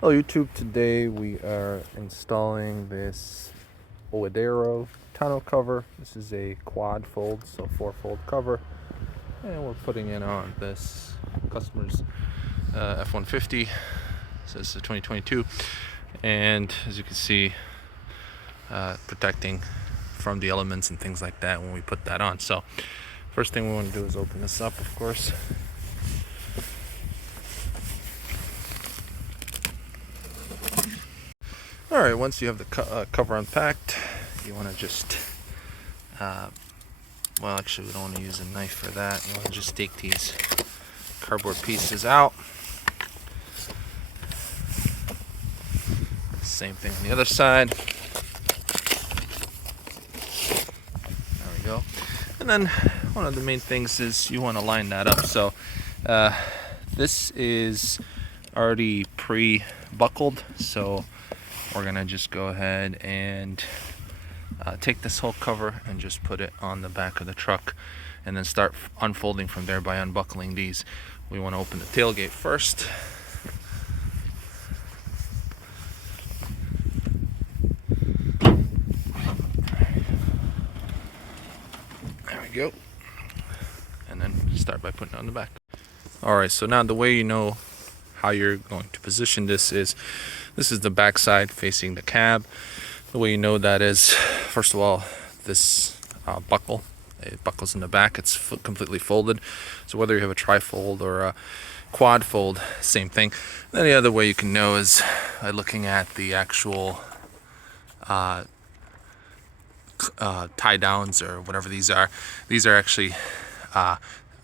Hello YouTube, today we are installing this Tonneau cover. This is a quad fold, so 4-fold cover, and we're putting it on this customer's F-150. So this is a 2022, and as you can see, protecting from the elements and things like that when we put that on. So first thing we want to do is open this up, of course. Alright, once you have the cover unpacked, you want to just, well actually we don't want to use a knife for that. You want to just take these cardboard pieces out. Same thing on the other side. There we go. And then one of the main things is you want to line that up. So this is already pre-buckled, so we're gonna just go ahead and take this whole cover and just put it on the back of the truck, and then start unfolding from there by unbuckling these. We want to open the tailgate first. There we go. And then start by putting it on the back. Alright, so now the way you know how you're going to position this is the back side facing the cab. The way you know that is, first of all, this it buckles in the back. It's completely folded. So whether you have a tri-fold or a quad fold, same thing. Then the other way you can know is by looking at the actual tie downs or whatever these are. These are actually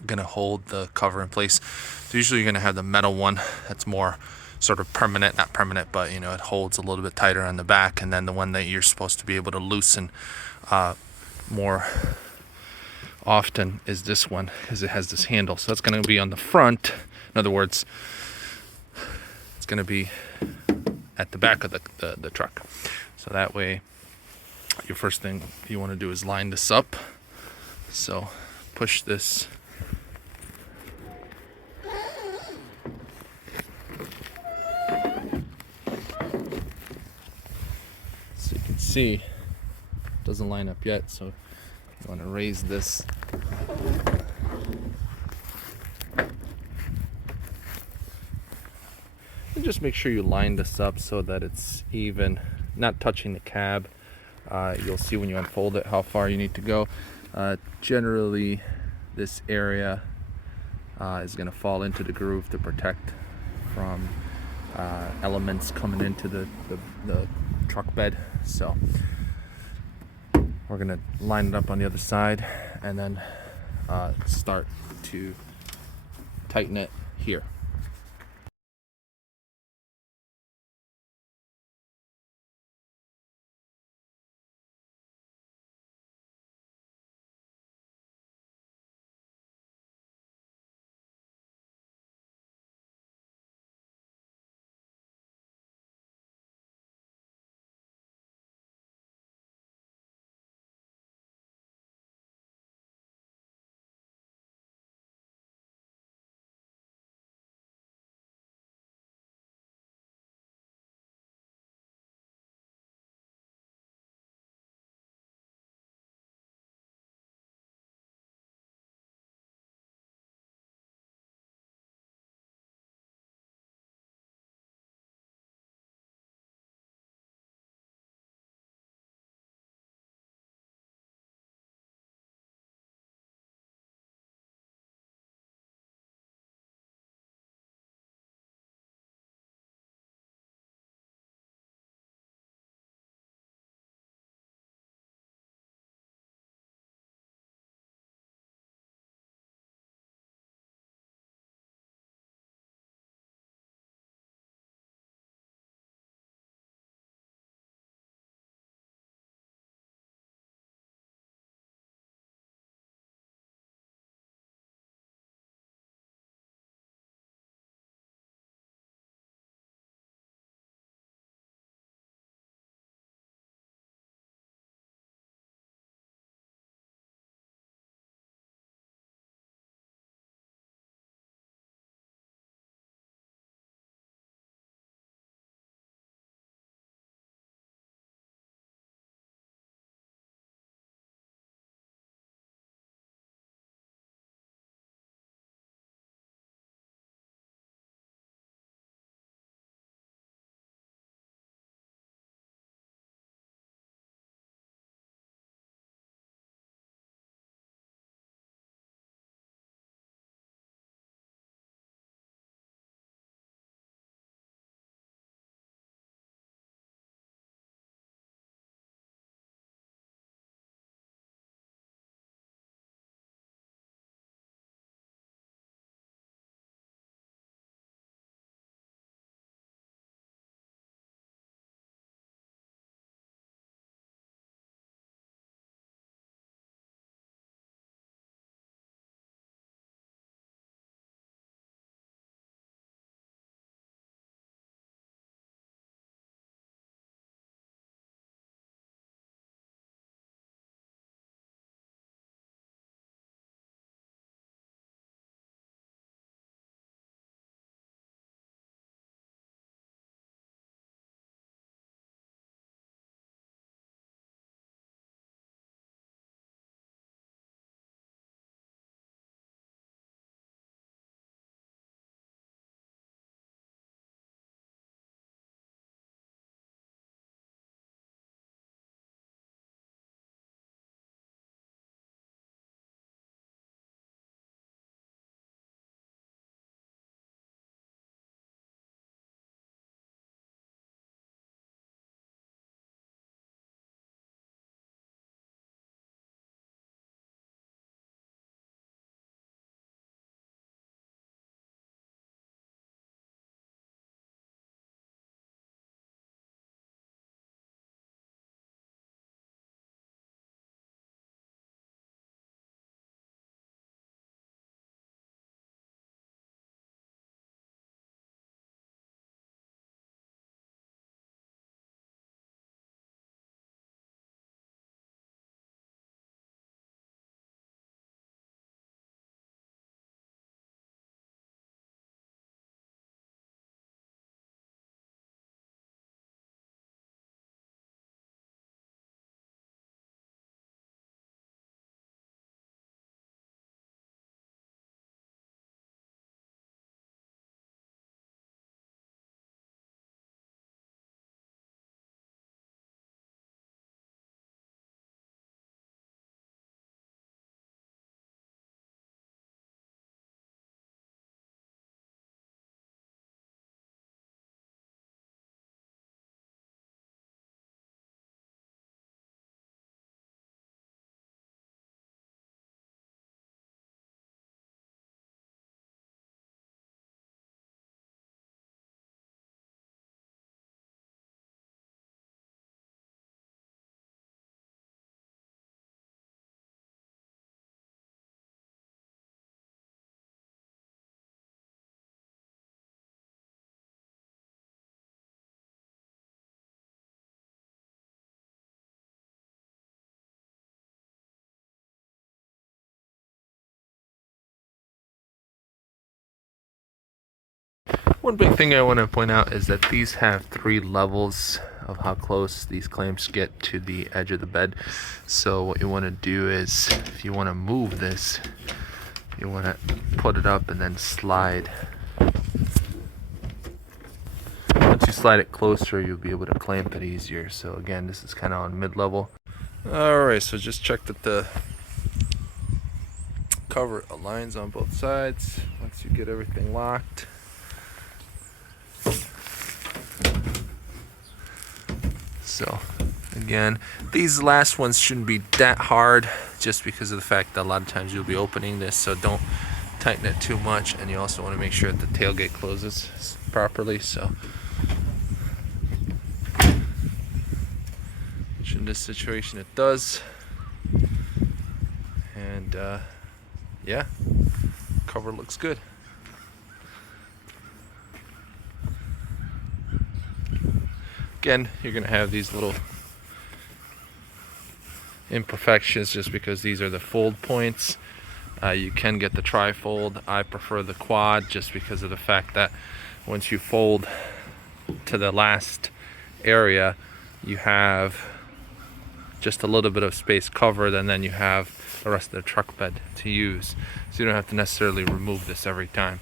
going to hold the cover in place. So usually you're going to have the metal one that's more sort of permanent, not permanent, but you know, it holds a little bit tighter on the back, and then the one that you're supposed to be able to loosen more often is this one, because it has this handle. So that's going to be on the front. In other words, it's going to be at the back of the truck. So that way, your first thing you want to do is line this up. So push this so you can see it doesn't line up yet, so you want to raise this and just make sure you line this up so that it's even, not touching the cab. You'll see when you unfold it how far you need to go. Generally this area is going to fall into the groove to protect from elements coming into the truck bed. So we're going to line it up on the other side and then start to tighten it here. One big thing I want to point out is that these have 3 levels of how close these clamps get to the edge of the bed. So what you want to do is, if you want to move this, you want to put it up and then slide. Once you slide it closer, you'll be able to clamp it easier. So again, this is kind of on mid-level. Alright, so just check that the cover aligns on both sides. Once you get everything locked, so again, these last ones shouldn't be that hard, just because of the fact that a lot of times you'll be opening this, so don't tighten it too much. And you also want to make sure that the tailgate closes properly, so which in this situation it does. And yeah, cover looks good. Again, you're going to have these little imperfections just because these are the fold points. You can get the tri-fold. I prefer the quad just because of the fact that once you fold to the last area, you have just a little bit of space covered, and then you have the rest of the truck bed to use. So you don't have to necessarily remove this every time.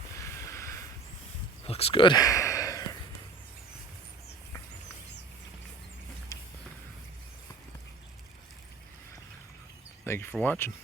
Looks good. Thank you for watching.